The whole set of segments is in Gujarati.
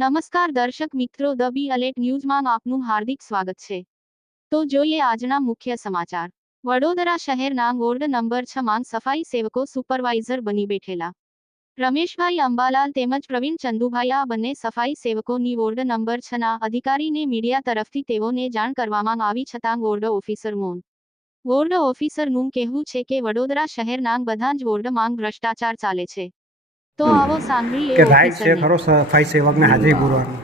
નમસ્કાર દર્શક મિત્રો, ધ બી અલેટ ન્યૂઝમાં આપનું હાર્દિક સ્વાગત છે. તો જોઈએ આજના મુખ્ય સમાચાર. વડોદરા શહેરના વોર્ડ નંબર 6 માં સફાઈ સેવકો સુપરવાઇઝર બની બેઠેલા. રમેશભાઈ અંબાલાલ તેમજ પ્રવીણ ચંદુભાઈ આ બંને સફાઈ સેવકોની વોર્ડ નંબર 6 ના અધિકારીને મીડિયા તરફથી તેઓને જાણ કરવામાં આવી છતાં વોર્ડ ઓફિસર મૌન. વોર્ડ ઓફિસરનું કહેવું છે કે વડોદરા શહેરના બધા જ વોર્ડમાં ભ્રષ્ટાચાર ચાલે છે. તો આવો સાંભળીએ કે રાઈટ છે ખરો સફાઈ સેવકને હાજરી પૂરવાનો?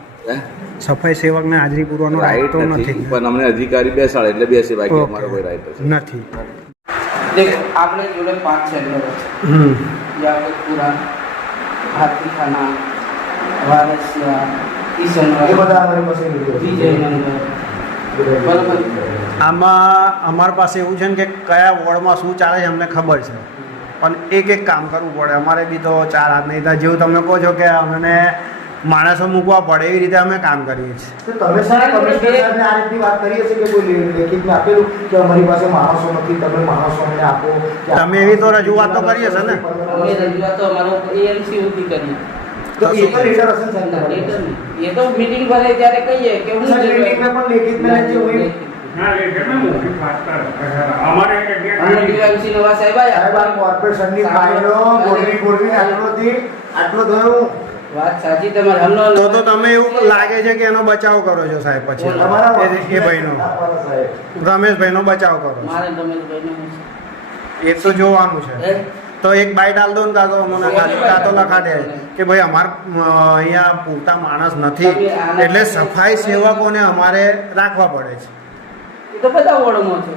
સફાઈ સેવકને હાજરી પૂરવાનો રાઈટ તો નથી, પણ અમને અધિકારી બેસાડે એટલે બેસે, બાકી અમારો કોઈ રાઈટ નથી. देख आपने जोड़े 5 सेंटर है याकूतपुरा हाथीखाना वारसिया ईशनवा ये બધા અમારી પાસે વિજયનગર બરાબર. આમાં અમારી પાસે એવું છે ને કે કયા વોર્ડમાં શું ચાલે છે અમને ખબર છે, પણ એક એક કામ કરવું પડે. અમારે બી તો 4 હાથ નહીં થાય. જેવું તમે કહો છો કે અમને માણસો મૂકવા પડે એવી રીતે અમે કામ કરીએ છીએ. તો તમે સાહેબ કમિશનર સાહેબને આ રીતની વાત કરી હશે કે કોઈ લેખિતમાં આપેલું કે અમારી પાસે માણસો નથી, તમે માણસો અમને આપો? તમે એવી તો રજૂઆત તો કરી હશે ને? અમે રજૂઆત તો અમારો એએમસી ઉધી કરી તો એ તો લેટર હશે ને સાહેબ? લેટર એ તો મીટિંગ ભરે ત્યારે કહીએ કે હું સાહેબ મીટિંગમાં પણ લેખિતમાં જે હોય અમારે ડીવાયસી નવા સાહેબ સાહેબ આ કોર્પોરેશનની ફાઇલો ગોળવી આટલો થયો. વાત સાચી તમારે. હમનો તો તમે એવું લાગે છે કે એનો બચાવ કરો છો સાહેબ? પછી એ ભાઈનો રમેશભાઈનો બચાવ કરો છો? મારે રમેશભાઈનો એ તો જોવાનું છે. તો એક બાઈટ આલ દો ને, કાં તો અમને કાં તો લખાડે કે ભાઈ અમારે અહીંયા પૂરતા માણસ નથી એટલે સફાઈ સેવકોને અમારે રાખવા પડે છે. એ તો બધા વોર્ડમાં છે.